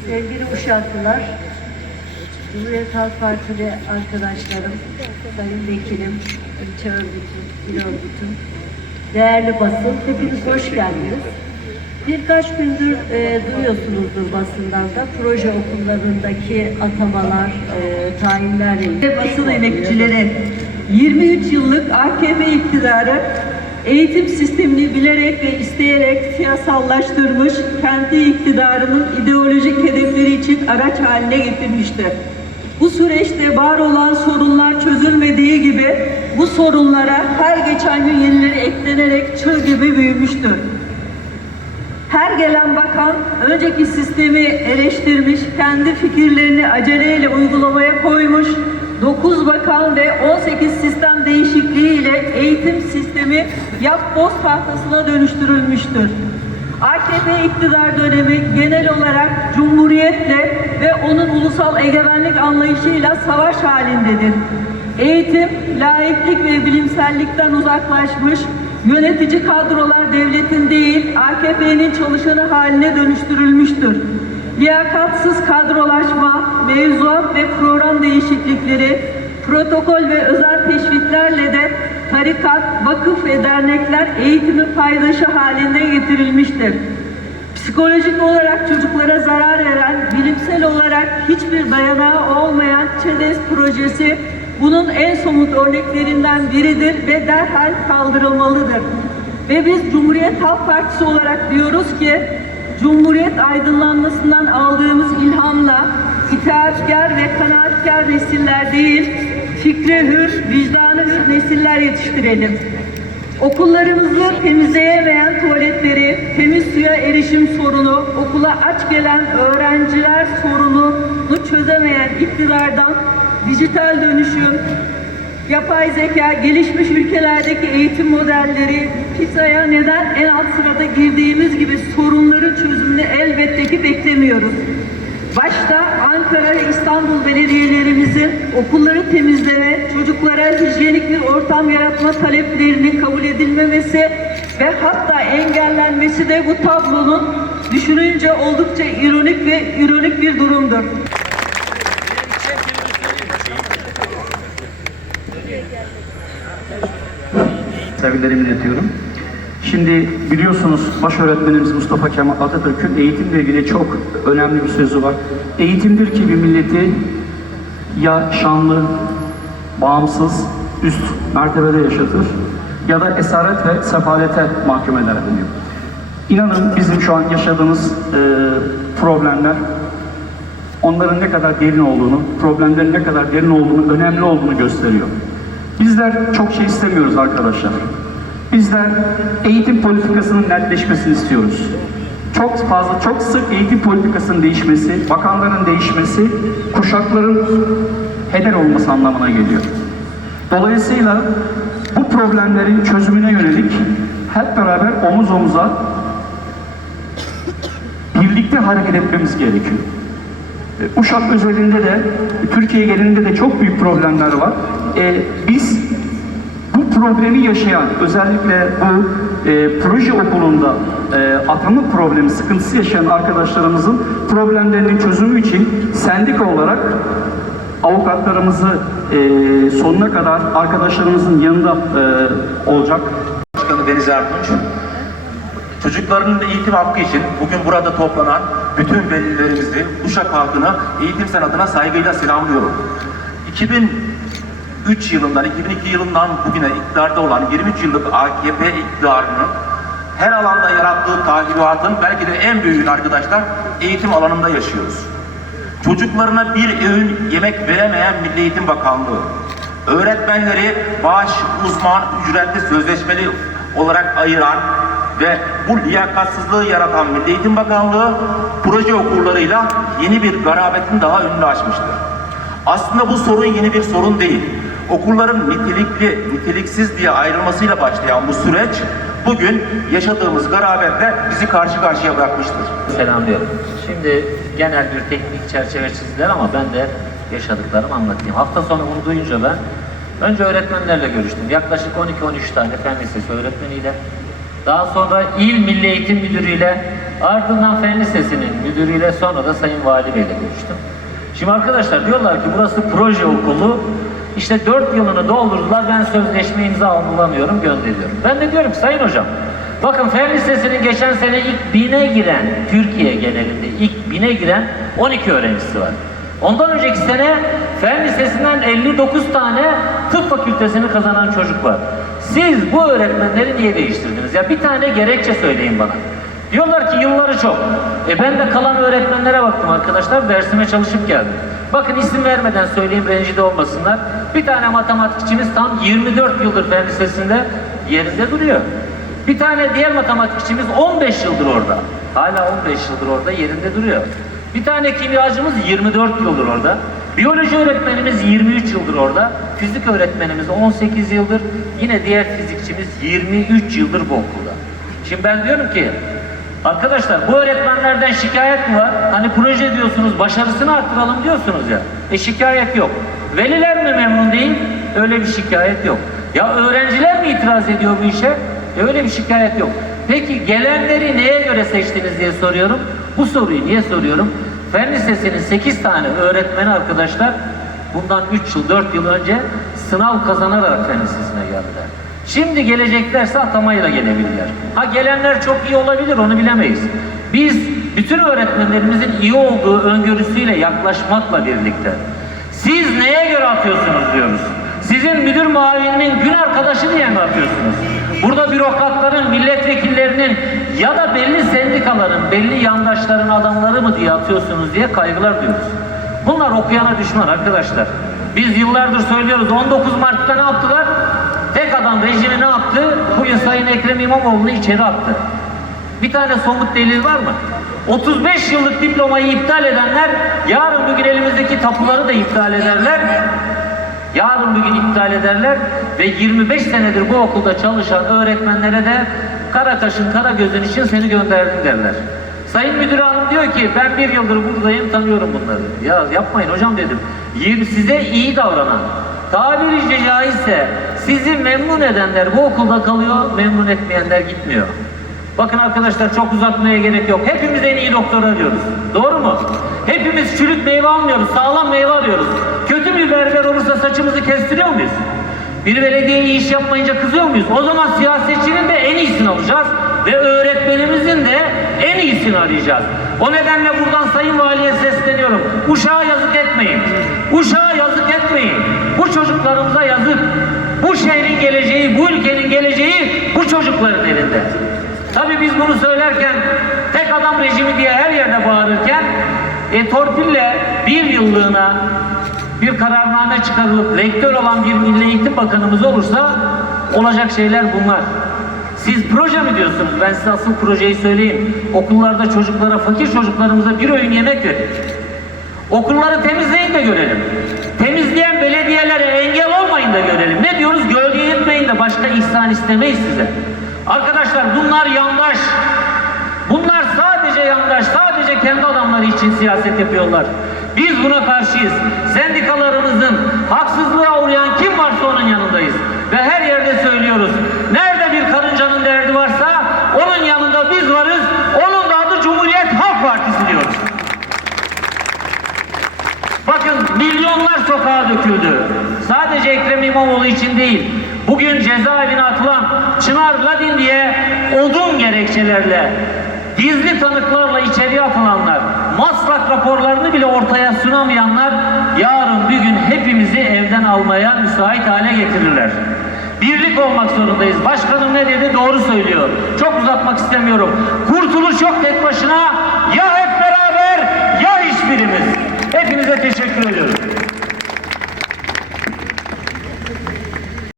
sevgili Uşaklılar, Cumhuriyet Halk Partili arkadaşlarım, sayın vekilim, ilçe örgütüm, il örgütüm, değerli basın, hepiniz hoş geldiniz. Birkaç gündür e, duyuyorsunuzdur basından da proje okullarındaki atamalar, e, tayinlerle ilgili. ve basın emekçileri 23 yıllık AKP iktidarı eğitim sistemini bilerek ve isteyerek siyasallaştırmış, kendi iktidarının ideolojik hedefleri için araç haline getirmiştir. Bu süreçte var olan sorunlar çözülmediği gibi bu sorunlara her geçen gün yenileri eklenerek çığ gibi büyümüştür. Her gelen bakan önceki sistemi eleştirmiş, kendi fikirlerini aceleyle uygulamaya koymuş, 9 bakan ve 18 sistem değişikliği ile eğitim sistemi yapboz tahtasına dönüştürülmüştür. AKP iktidar dönemi genel olarak cumhuriyetle ve onun ulusal egemenlik anlayışıyla savaş halindedir. Eğitim, laiklik ve bilimsellikten uzaklaşmış, yönetici kadrolar devletin değil, AKP'nin çalışanı haline dönüştürülmüştür. Liyakatsız kadrolaşma, mevzuat ve program değişiklikleri, protokol ve özel teşviklerle de tarikat, vakıf ve dernekler eğitimin paydaşı halinde getirilmiştir. Psikolojik olarak çocuklara zarar veren, bilimsel olarak hiçbir dayanağı olmayan ÇEDES projesi bunun en somut örneklerinden biridir ve derhal kaldırılmalıdır. Ve biz Cumhuriyet Halk Partisi olarak diyoruz ki, Cumhuriyet aydınlanmasından aldığımız ilhamla itaatkar ve kanaatkar nesiller değil, fikri hür, vicdanı hür nesiller yetiştirelim. Okullarımızı temizleyemeyen tuvaletleri, temiz suya erişim sorunu, okula aç gelen öğrenciler sorununu çözemeyen iktidardan dijital dönüşüm, yapay zeka, gelişmiş ülkelerdeki eğitim modelleri, PISA'ya neden en alt sırada girdiğimiz gibi sorunların çözümünü elbette ki beklemiyoruz. Başta Ankara ve İstanbul belediyelerimizin okulları temizleme, çocuklara hijyenik bir ortam yaratma taleplerinin kabul edilmemesi ve hatta engellenmesi de bu tablonun düşününce oldukça ironik ve ironik bir durumdur. Sevgilerimi iletiyorum. Şimdi biliyorsunuz baş öğretmenimiz Mustafa Kemal Atatürk'ün eğitimle ilgili çok önemli bir sözü var. Eğitimdir ki bir milleti ya şanlı, bağımsız, üst mertebede yaşatır ya da esaret ve sefalete mahkum eder diyor. İnanın bizim şu an yaşadığımız e, problemler onların ne kadar derin olduğunu, problemlerin ne kadar derin olduğunu, önemli olduğunu gösteriyor. Bizler çok şey istemiyoruz arkadaşlar. Bizler eğitim politikasının netleşmesini istiyoruz. Çok fazla, çok sık eğitim politikasının değişmesi, bakanların değişmesi, kuşakların heder olması anlamına geliyor. Dolayısıyla bu problemlerin çözümüne yönelik hep beraber omuz omuza birlikte hareket etmemiz gerekiyor. E, Uşak özelinde de, Türkiye genelinde de çok büyük problemler var. E, biz bu problemi yaşayan, özellikle bu e, proje okulunda e, atama problemi, sıkıntısı yaşayan arkadaşlarımızın problemlerinin çözümü için sendika olarak avukatlarımızı e, sonuna kadar arkadaşlarımızın yanında e, olacak. Başkanı Deniz Ertunç, çocukların eğitim hakkı için bugün burada toplanan bütün velilerimizi, Uşak halkına eğitim sanatına saygıyla selamlıyorum. 2003 yılından, 2002 yılından bugüne iktidarda olan 23 yıllık AKP iktidarının her alanda yarattığı tahribatın belki de en büyüğünü arkadaşlar eğitim alanında yaşıyoruz. Çocuklarına bir öğün yemek veremeyen Milli Eğitim Bakanlığı, öğretmenleri bağış, uzman, ücretli, sözleşmeli olarak ayıran ve bu liyakatsızlığı yaratan Milli Eğitim Bakanlığı proje okullarıyla yeni bir garabetin daha önünü açmıştır. Aslında bu sorun yeni bir sorun değil. Okulların nitelikli, niteliksiz diye ayrılmasıyla başlayan bu süreç bugün yaşadığımız garabetle bizi karşı karşıya bırakmıştır. selamlıyorum. Şimdi genel bir teknik çerçeve çizdiler ama ben de yaşadıklarımı anlatayım. Hafta sonu bunu duyunca ben önce öğretmenlerle görüştüm. Yaklaşık 12-13 tane fen lisesi öğretmeniyle. Daha sonra İl Milli Eğitim Müdürü'yle Ardından Fen Lisesi'nin müdürüyle sonra da Sayın Vali Bey'le görüştüm. Şimdi arkadaşlar diyorlar ki burası proje okulu. İşte dört yılını doldurdular. Ben sözleşme imzalamıyorum, gönderiyorum. Ben de diyorum ki Sayın Hocam, bakın Fen Lisesi'nin geçen sene ilk bine giren, Türkiye genelinde ilk bine giren 12 öğrencisi var. Ondan önceki sene Fen Lisesi'nden 59 tane tıp fakültesini kazanan çocuk var. Siz bu öğretmenleri niye değiştirdiniz? Ya bir tane gerekçe söyleyin bana. Diyorlar ki yılları çok. E ben de kalan öğretmenlere baktım arkadaşlar. Dersime çalışıp geldim. Bakın isim vermeden söyleyeyim rencide olmasınlar. Bir tane matematikçimiz tam 24 yıldır fen lisesinde yerinde duruyor. Bir tane diğer matematikçimiz 15 yıldır orada. Hala 15 yıldır orada yerinde duruyor. Bir tane kimyacımız 24 yıldır orada. Biyoloji öğretmenimiz 23 yıldır orada. Fizik öğretmenimiz 18 yıldır. Yine diğer fizikçimiz 23 yıldır bu okulda. Şimdi ben diyorum ki arkadaşlar bu öğretmenlerden şikayet mi var? Hani proje diyorsunuz başarısını arttıralım diyorsunuz ya. E şikayet yok. Veliler mi memnun değil? Öyle bir şikayet yok. Ya öğrenciler mi itiraz ediyor bu işe? E öyle bir şikayet yok. Peki gelenleri neye göre seçtiniz diye soruyorum. Bu soruyu niye soruyorum? Fen Lisesi'nin 8 tane öğretmeni arkadaşlar bundan 3 yıl 4 yıl önce sınav kazanarak Fen Lisesi'ne geldiler. Şimdi geleceklerse atamayla gelebilirler. Ha gelenler çok iyi olabilir onu bilemeyiz. Biz bütün öğretmenlerimizin iyi olduğu öngörüsüyle yaklaşmakla birlikte siz neye göre atıyorsunuz diyoruz. Sizin müdür muavininin gün arkadaşı diye mi atıyorsunuz? Burada bürokratların, milletvekillerinin ya da belli sendikaların, belli yandaşların adamları mı diye atıyorsunuz diye kaygılar duyuyoruz. Bunlar okuyana düşman arkadaşlar. Biz yıllardır söylüyoruz 19 Mart'ta ne yaptılar? Tek adam rejimi ne yaptı? Bugün Sayın Ekrem İmamoğlu'nu içeri attı. Bir tane somut delil var mı? 35 yıllık diplomayı iptal edenler yarın bugün elimizdeki tapuları da iptal ederler. Yarın bugün iptal ederler ve 25 senedir bu okulda çalışan öğretmenlere de kara kaşın kara gözün için seni gönderdim derler. Sayın Müdür Hanım diyor ki ben bir yıldır buradayım tanıyorum bunları. Ya yapmayın hocam dedim. Size iyi davranan, tabiri caizse sizi memnun edenler bu okulda kalıyor, memnun etmeyenler gitmiyor. Bakın arkadaşlar çok uzatmaya gerek yok. Hepimiz en iyi doktor arıyoruz. Doğru mu? Hepimiz çürük meyve almıyoruz, sağlam meyve arıyoruz. Kötü bir berber olursa saçımızı kestiriyor muyuz? Bir belediye iyi iş yapmayınca kızıyor muyuz? O zaman siyasetçinin de en iyisini alacağız ve öğretmenimizin de en iyisini arayacağız. O nedenle buradan Sayın Vali'ye sesleniyorum. Uşağa yazık etmeyin. Uşağa yazık etmeyin. Bu çocuklarımıza yazık. Bu şehrin geleceği, bu ülkenin geleceği bu çocukların elinde. Tabii biz bunu söylerken tek adam rejimi diye her yerde bağırırken e, torpille bir yıllığına bir kararname çıkarılıp rektör olan bir Milli Eğitim Bakanımız olursa olacak şeyler bunlar. Siz proje mi diyorsunuz? Ben size asıl projeyi söyleyeyim. Okullarda çocuklara, fakir çocuklarımıza bir öğün yemek verin. Okulları temizleyin de görelim. Temizleyen belediyelere engel olmayın da görelim. Ne diyoruz? Gölge etmeyin de başka ihsan istemeyiz size. Arkadaşlar bunlar yandaş. Bunlar sadece yandaş, sadece kendi adamları için siyaset yapıyorlar. Biz buna karşıyız. Sendikalarımızın haksızlığa uğrayan kim varsa onun yanındayız. Ve her yerde söylüyoruz. Nerede bir karıncanın derdi varsa onun yanında biz varız. Onun da adı Cumhuriyet Halk Partisi diyoruz. Bakın milyonlar sokağa döküldü. Sadece Ekrem İmamoğlu için değil. Bugün cezaevine atılan Çınar Ladin diye odun gerekçelerle gizli tanıklarla içeriye atılanlar, maslak raporlarını bile ortaya sunamayanlar yarın bir gün hepimizi evden almaya müsait hale getirirler. Birlik olmak zorundayız. Başkanım ne dedi doğru söylüyor. Çok uzatmak istemiyorum. Kurtuluş yok tek başına ya hep beraber ya hiçbirimiz. Hepinize teşekkür ediyorum.